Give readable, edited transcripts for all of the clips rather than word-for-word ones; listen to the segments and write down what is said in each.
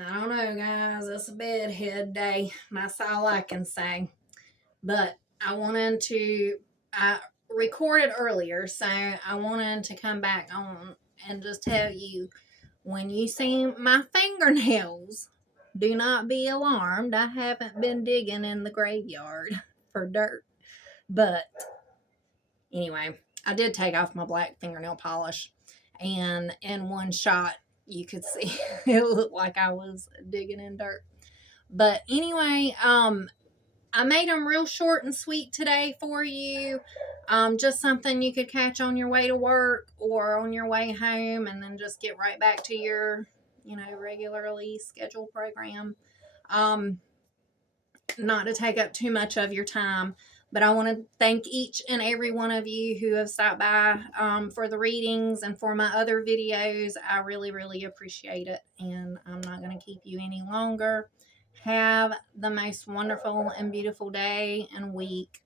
I don't know, guys. It's a bedhead day. That's all I can say. But I recorded earlier, so I wanted to come back on and just tell you when you see my fingernails, do not be alarmed. I haven't been digging in the graveyard for dirt. But anyway, I did take off my black fingernail polish, and in one shot, you could see it looked like I was digging in dirt. But anyway, I made them real short and sweet today for you. Just something you could catch on your way to work or on your way home, and then just get right back to your, regularly scheduled program. Um, Not to take up too much of your time, but I want to thank each and every one of you who have stopped by for the readings and for my other videos. I really, really appreciate it, and I'm not going to keep you any longer. Have the most wonderful and beautiful day and week,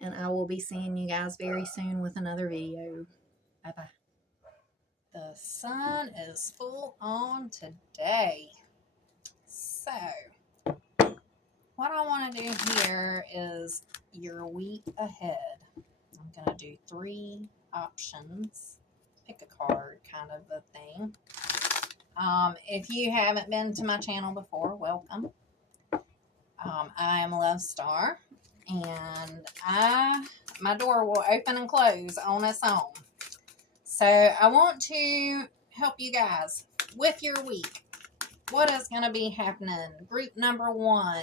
and I will be seeing you guys very soon with another video. Bye bye. The sun is full on today. So, what I want to do here is your week ahead. I'm going to do 3 options. Pick a card kind of a thing. If you haven't been to my channel before, welcome. I am Love Star, and my door will open and close on its own. So I want to help you guys with your week. What is going to be happening? Group number 1,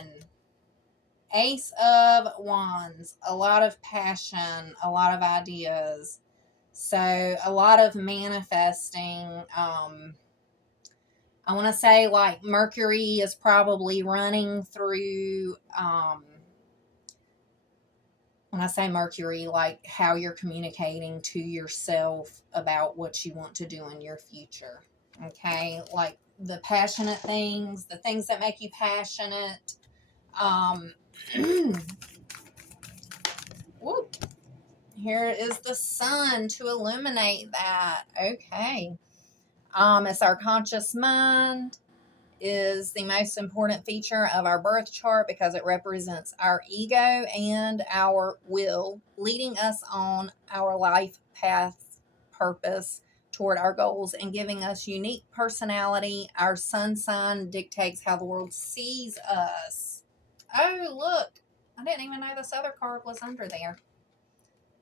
Ace of Wands. A lot of passion, a lot of ideas. So a lot of manifesting. I want to say like Mercury is probably running through, when I say Mercury, like how you're communicating to yourself about what you want to do in your future. Okay. Like the passionate things, the things that make you passionate. Whoop. Here is the sun to illuminate that. Okay. It's our conscious mind is the most important feature of our birth chart because it represents our ego and our will, leading us on our life path purpose toward our goals and giving us unique personality. Our sun sign dictates how the world sees us. Oh, look. I didn't even know this other card was under there.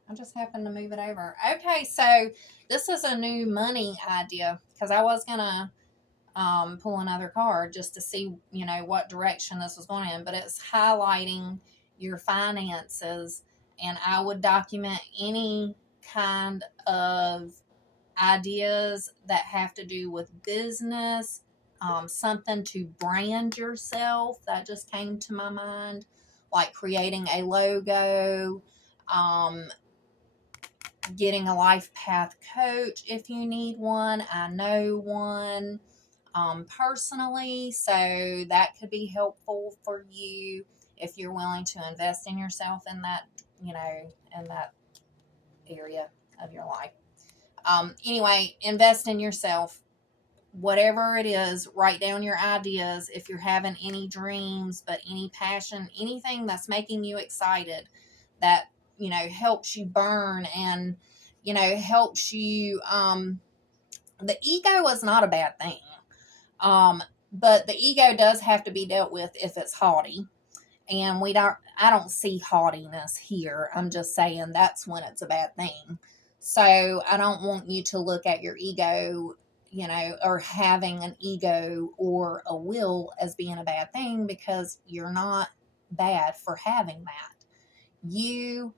I just happened to move it over. Okay, so this is a new money idea because I was going to pull another card just to see, what direction this was going in, but it's highlighting your finances, and I would document any kind of ideas that have to do with business, something to brand yourself. That just came to my mind, like creating a logo, getting a life path coach if you need one. I know one personally, so that could be helpful for you if you're willing to invest in yourself in that, in that area of your life. Anyway, invest in yourself. Whatever it is, write down your ideas. If you're having any dreams, but any passion, anything that's making you excited, that, helps you burn and, helps you, the ego is not a bad thing. But the ego does have to be dealt with if it's haughty. And I don't see haughtiness here. I'm just saying that's when it's a bad thing. So I don't want you to look at your ego, or having an ego or a will as being a bad thing, because you're not bad for having that. You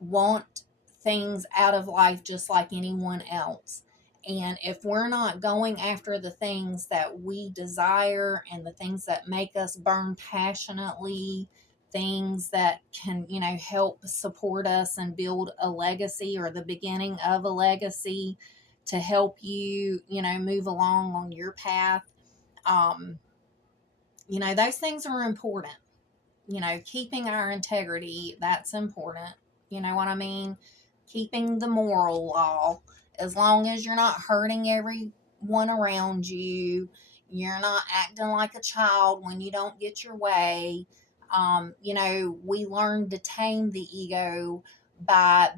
want things out of life just like anyone else. And if we're not going after the things that we desire and the things that make us burn passionately, things that can, help support us and build a legacy or the beginning of a legacy to help you, move along on your path, those things are important. Keeping our integrity, that's important. You know what I mean? Keeping the moral law, as long as you're not hurting everyone around you, You're not acting like a child when you don't get your way. We learn to tame the ego by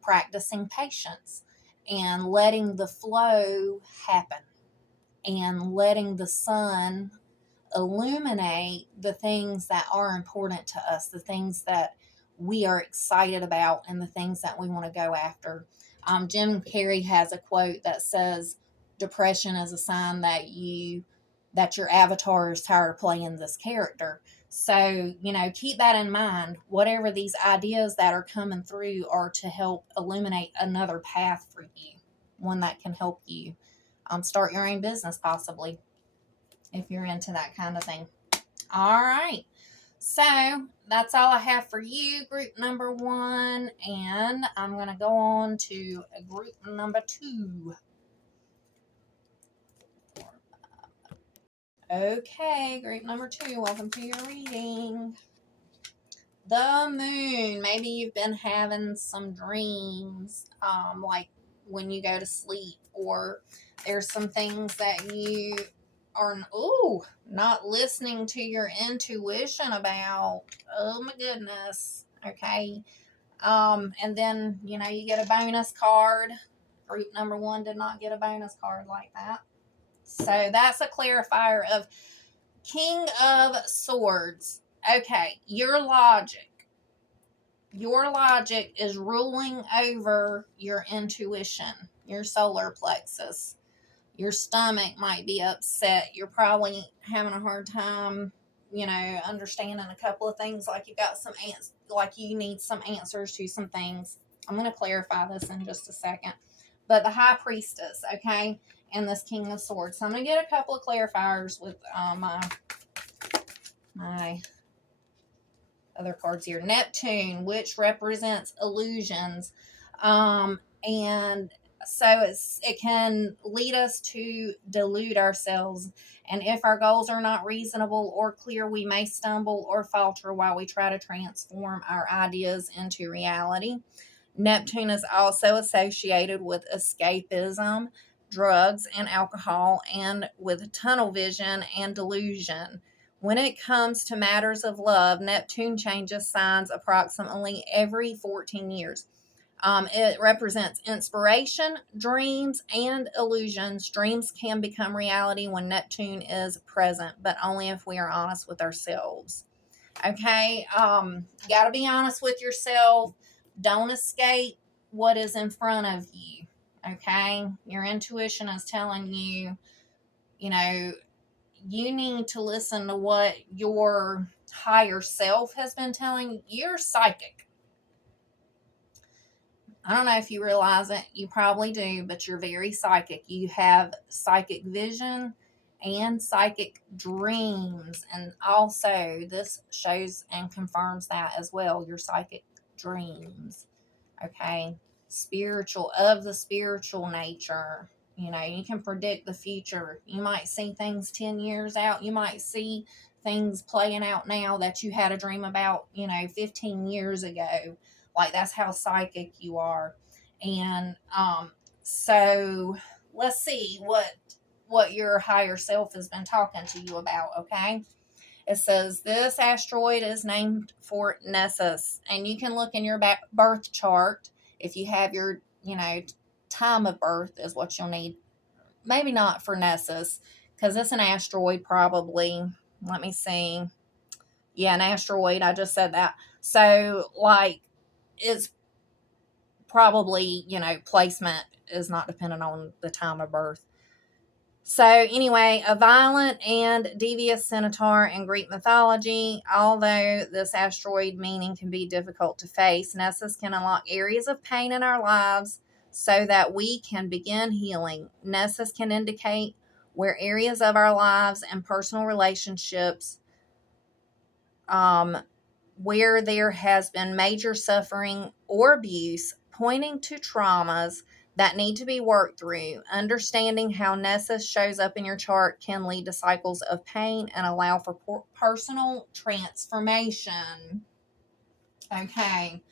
practicing patience and letting the flow happen and letting the sun illuminate the things that are important to us, the things that we are excited about, and the things that we want to go after. Jim Carrey has a quote that says, "Depression is a sign that your avatar is tired of playing this character." So, keep that in mind. Whatever these ideas that are coming through are to help illuminate another path for you, one that can help you start your own business, possibly, if you're into that kind of thing. All right. So that's all I have for you, group number 1. And I'm going to go on to group number 2. Okay, group number 2, welcome to your reading. The moon. Maybe you've been having some dreams, like when you go to sleep, or there's some things that you are not listening to your intuition about. Oh my goodness. Okay. And then you get a bonus card. Group number 1 did not get a bonus card like that. So that's a clarifier of King of Swords. Okay, your logic is ruling over your intuition, your solar plexus. Your stomach might be upset. You're probably having a hard time, understanding a couple of things, like you need some answers to some things. I'm going to clarify this in just a second. But the High Priestess, okay, and this King of Swords. So I'm going to get a couple of clarifiers with my other cards here. Neptune, which represents illusions, and so it can lead us to delude ourselves, and if our goals are not reasonable or clear, we may stumble or falter while we try to transform our ideas into reality. Neptune is also associated with escapism, drugs and alcohol, and with tunnel vision and delusion. When it comes to matters of love, Neptune changes signs approximately every 14 years. It represents inspiration, dreams, and illusions. Dreams can become reality when Neptune is present, but only if we are honest with ourselves. Okay? You got to be honest with yourself. Don't escape what is in front of you. Okay? Your intuition is telling you, you need to listen to what your higher self has been telling you. You're psychic. I don't know if you realize it. You probably do, but you're very psychic. You have psychic vision and psychic dreams. And also, this shows and confirms that as well. Your psychic dreams. Okay? Of the spiritual nature. You can predict the future. You might see things 10 years out. You might see things playing out now that you had a dream about, 15 years ago. Like, that's how psychic you are. And so let's see what your higher self has been talking to you about, okay? It says this asteroid is named for Nessus, and you can look in your birth chart if you have your, time of birth is what you'll need. Maybe not for Nessus, because it's an asteroid probably. Let me see. Yeah, an asteroid. I just said that. So, like, it's probably, placement is not dependent on the time of birth. So anyway, a violent and devious centaur in Greek mythology. Although this asteroid meaning can be difficult to face, Nessus can unlock areas of pain in our lives so that we can begin healing. Nessus can indicate where areas of our lives and personal relationships where there has been major suffering or abuse, pointing to traumas that need to be worked through. Understanding how Nessus shows up in your chart can lead to cycles of pain and allow for personal transformation. Okay.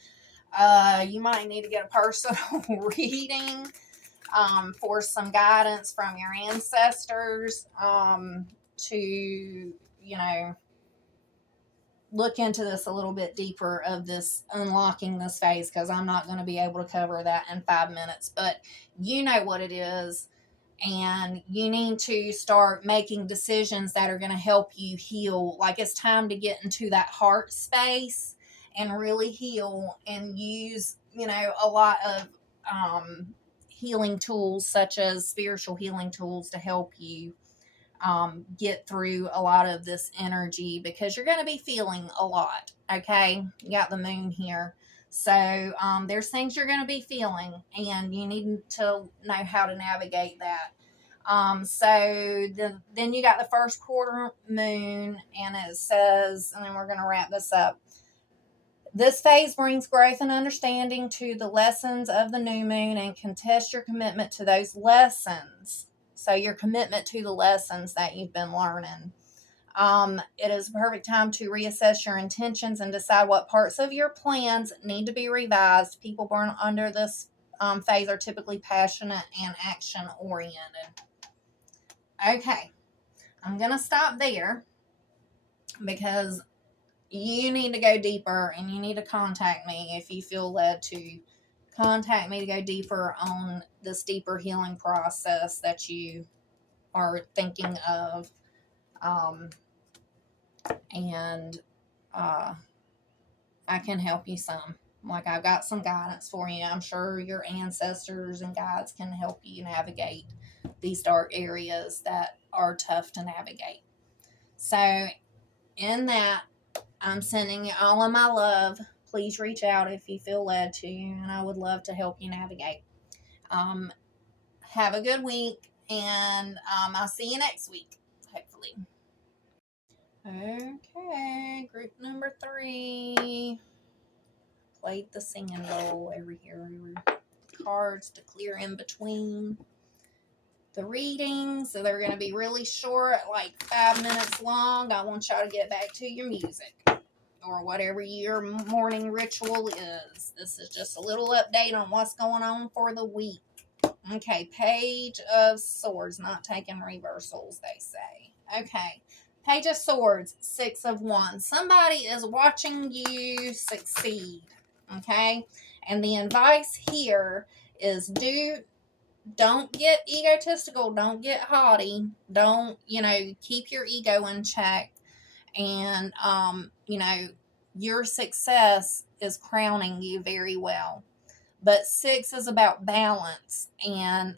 You might need to get a personal reading. for some guidance from your ancestors, to, look into this a little bit deeper of this unlocking this phase, because I'm not going to be able to cover that in 5 minutes, but you know what it is, and you need to start making decisions that are going to help you heal. Like, it's time to get into that heart space and really heal, and use, a lot of healing tools, such as spiritual healing tools, to help you get through a lot of this energy, because you're going to be feeling a lot. Okay, you got the moon here, so there's things you're going to be feeling, and you need to know how to navigate that. Then you got the first quarter moon, and it says, and then we're going to wrap this up. This phase brings growth and understanding to the lessons of the new moon, and can test your commitment to those lessons. So your commitment to the lessons that you've been learning. It is a perfect time to reassess your intentions and decide what parts of your plans need to be revised. People born under this phase are typically passionate and action oriented. Okay, I'm going to stop there, because you need to go deeper, and you need to contact me if you feel led to contact me to go deeper on this deeper healing process that you are thinking of. And I can help you some. Like, I've got some guidance for you. I'm sure your ancestors and guides can help you navigate these dark areas that are tough to navigate. So in that, I'm sending you all of my love. Please reach out if you feel led to, and I would love to help you navigate. Have a good week, and I'll see you next week, hopefully. Okay, group number 3. Played the singing bowl over here. Cards to clear in between the readings. So they're going to be really short, like 5 minutes long. I want y'all to get back to your music, or whatever your morning ritual is. This is just a little update on what's going on for the week. Okay, Page of Swords, not taking reversals, they say. Okay, Page of Swords, 6 of Wands. Somebody is watching you succeed, okay? And the advice here is don't get egotistical, don't get haughty, don't, keep your ego in check. And, your success is crowning you very well. But 6 is about balance, and,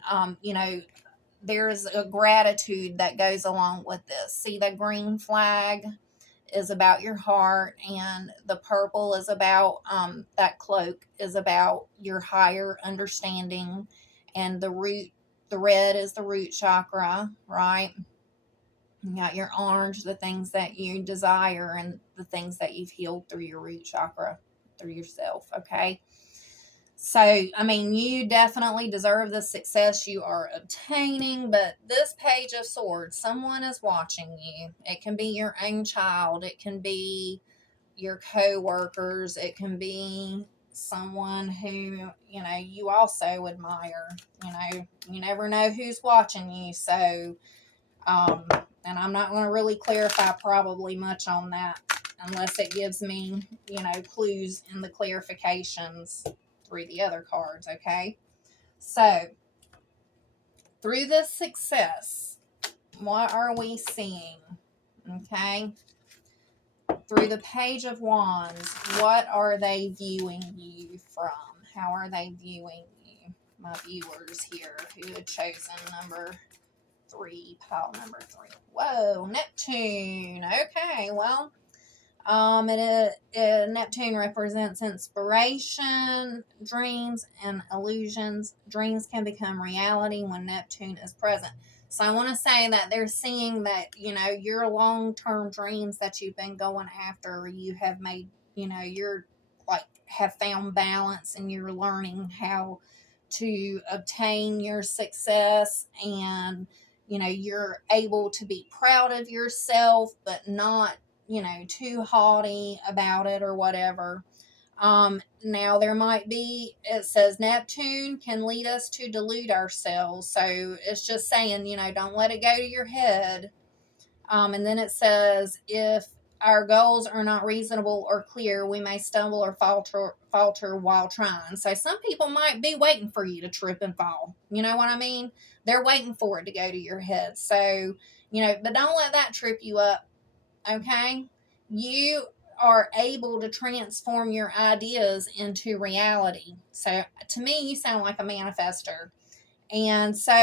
there's a gratitude that goes along with this. See, the green flag is about your heart, and the purple is about, that cloak is about your higher understanding, and the red is the root chakra, right? You got your orange, the things that you desire, and the things that you've healed through your root chakra, through yourself, okay? So, you definitely deserve the success you are obtaining, but this Page of Swords, someone is watching you. It can be your own child. It can be your co-workers. It can be someone who, you also admire. You never know who's watching you. So, and I'm not going to really clarify probably much on that unless it gives me, clues in the clarifications through the other cards, okay? So, through this success, what are we seeing? Okay? Through the Page of Wands, what are they viewing you from? How are they viewing you? My viewers here who had chosen number 3, pile number 3. Whoa, Neptune. Okay, well, Neptune represents inspiration, dreams, and illusions. Dreams can become reality when Neptune is present. So I want to say that they're seeing that, your long-term dreams that you've been going after, you have made, you're have found balance, and you're learning how to obtain your success, and, you're able to be proud of yourself, but not, too haughty about it or whatever. Now there might be, it says Neptune can lead us to delude ourselves. So it's just saying, don't let it go to your head. And then it says, if our goals are not reasonable or clear, we may stumble or falter while trying. So some people might be waiting for you to trip and fall. You know what I mean? They're waiting for it to go to your head. So, but don't let that trip you up. Okay? You are able to transform your ideas into reality. So to me, you sound like a manifester. And so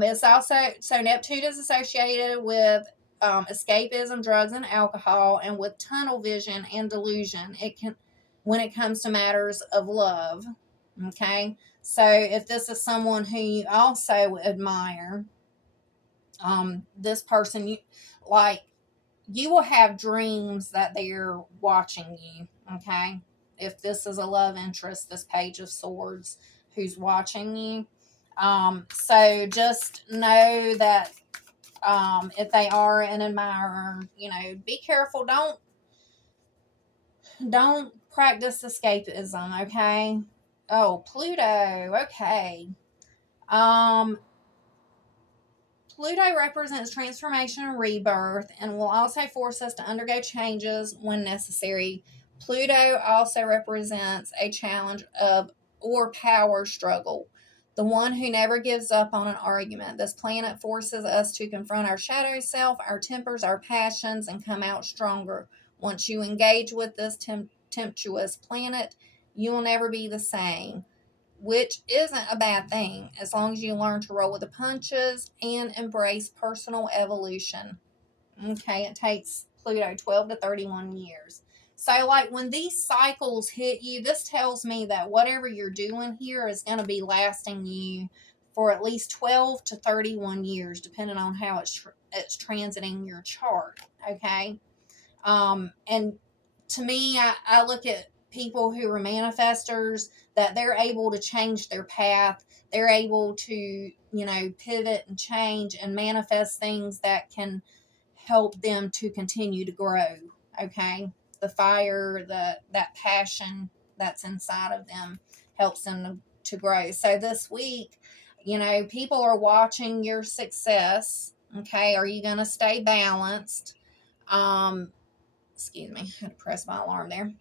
it's also, so Neptune is associated with escapism, drugs, and alcohol, and with tunnel vision and delusion. It can, when it comes to matters of love. Okay, so if this is someone who you also admire, this person, you will have dreams that they're watching you. Okay, if this is a love interest, this Page of Swords who's watching you. So just know that if they are an admirer, be careful. Don't practice escapism, okay? Oh, Pluto, okay. Pluto represents transformation and rebirth and will also force us to undergo changes when necessary. Pluto also represents a challenge of or power struggle, the one who never gives up on an argument. This planet forces us to confront our shadow self, our tempers, our passions, and come out stronger. Once you engage with this tempestuous planet, you will never be the same, which isn't a bad thing as long as you learn to roll with the punches and embrace personal evolution. Okay, it takes Pluto 12 to 31 years. So, like when these cycles hit you, this tells me that whatever you're doing here is going to be lasting you for at least 12 to 31 years, depending on how it's transiting your chart. Okay. And to me, I look at people who are manifestors, that they're able to change their path. They're able to, pivot and change and manifest things that can help them to continue to grow. Okay. The fire, that passion that's inside of them helps them to grow. So this week, people are watching your success. Okay. Are you going to stay balanced? Excuse me, I had to press my alarm there.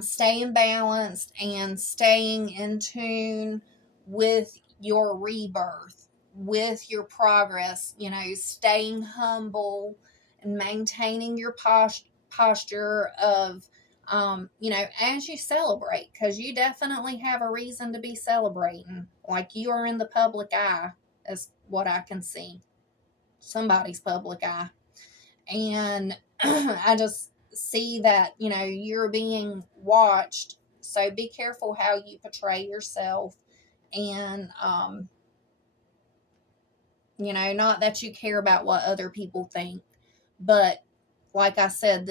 Staying balanced and staying in tune with your rebirth, with your progress, staying humble and maintaining your posture of, as you celebrate, because you definitely have a reason to be celebrating. Like you are in the public eye, is what I can see. Somebody's public eye. And I just see that, you're being watched. So be careful how you portray yourself. And, not that you care about what other people think, but like I said,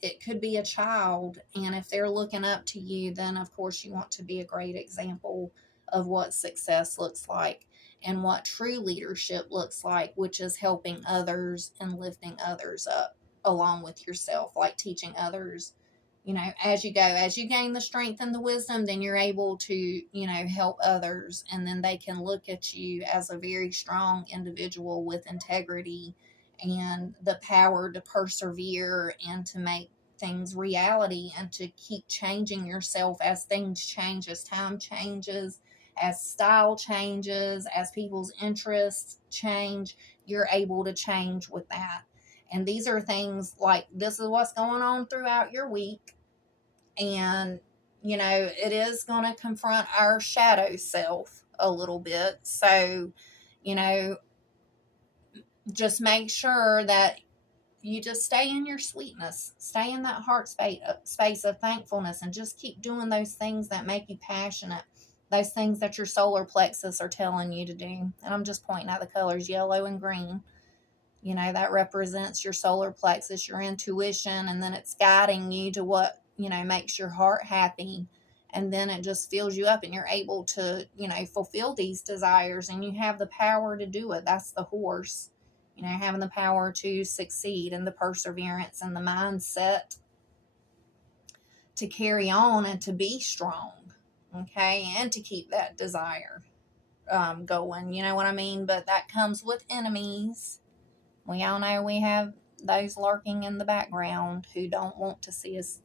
it could be a child. And if they're looking up to you, then of course you want to be a great example of what success looks like and what true leadership looks like, which is helping others and lifting others up along with yourself, like teaching others, as you go, as you gain the strength and the wisdom, then you're able to, help others. And then they can look at you as a very strong individual with integrity and the power to persevere and to make things reality and to keep changing yourself as things change, as time changes, as style changes, as people's interests change. You're able to change with that. And these are things like this is what's going on throughout your week. And, it is going to confront our shadow self a little bit. So, just make sure that you just stay in your sweetness, stay in that heart space of thankfulness, and just keep doing those things that make you passionate, those things that your solar plexus are telling you to do. And I'm just pointing out the colors yellow and green. That represents your solar plexus, your intuition, and then it's guiding you to what, makes your heart happy. And then it just fills you up and you're able to, fulfill these desires, and you have the power to do it. That's the horse, having the power to succeed and the perseverance and the mindset to carry on and to be strong, okay, and to keep that desire going. You know what I mean? But that comes with enemies. We all know we have those lurking in the background who don't want to see us,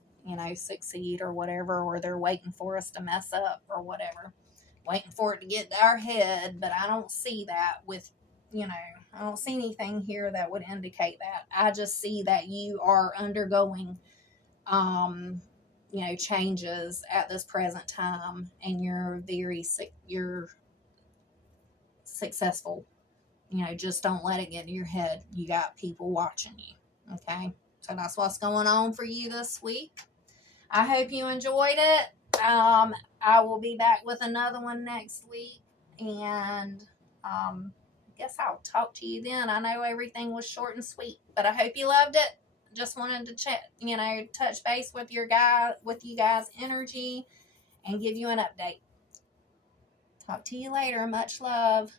succeed or whatever, or they're waiting for us to mess up or whatever, waiting for it to get to our head. But I don't see that I don't see anything here that would indicate that. I just see that you are undergoing, changes at this present time, and you're successful. Just don't let it get in your head. You got people watching you. Okay. So that's what's going on for you this week. I hope you enjoyed it. I will be back with another one next week. And I guess I'll talk to you then. I know everything was short and sweet, but I hope you loved it. Just wanted to chat, touch base with you guys' energy and give you an update. Talk to you later. Much love.